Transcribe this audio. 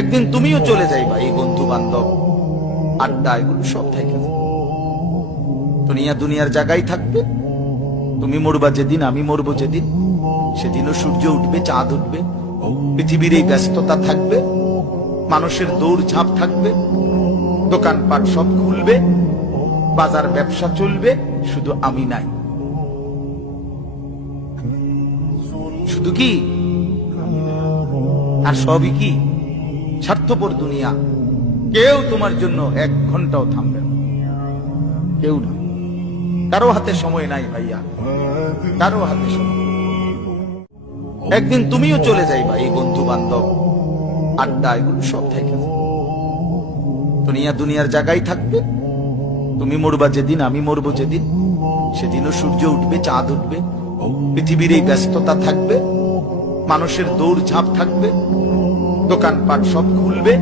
একদিন তুমিও চলে যাইবা, এই বন্ধু বান্ধব আড্ডা এগুলো সব থেকে দুনিয়ার জায়গায় থাকবে। তুমি মরবা যেদিন, আমি মরবো যেদিন, সেদিনও সূর্য উঠবে, চাঁদ উঠবে, পৃথিবীর এই ব্যস্ততা থাকবে, মানুষের দৌড় ঝাঁপ থাকবে, দোকানপাট সব খুলবে, বাজার ব্যবসা চলবে, শুধু আমি নাই। শুধু কি আর সবই কি স্বার্থপর দুনিয়া। কেউ তোমার জন্য 1 ঘন্টাও থামবে না, কেউ না। কারো হাতে সময় নাই ভাইয়া, কারো হাতে সময়। একদিন তুমিও চলে যাইবা, এই বন্ধু বান্ধব আড্ডা এগুলো সব থেকে দুনিয়ার জায়গায় থাকবে। তুমি মরবা যেদিন, আমি মরবো যেদিন, সেদিনও সূর্য উঠবে, চাঁদ উঠবে, পৃথিবীর এই ব্যস্ততা থাকবে, মানুষের দৌড় ঝাঁপ থাকবে, দোকানপাট সব খুলবে,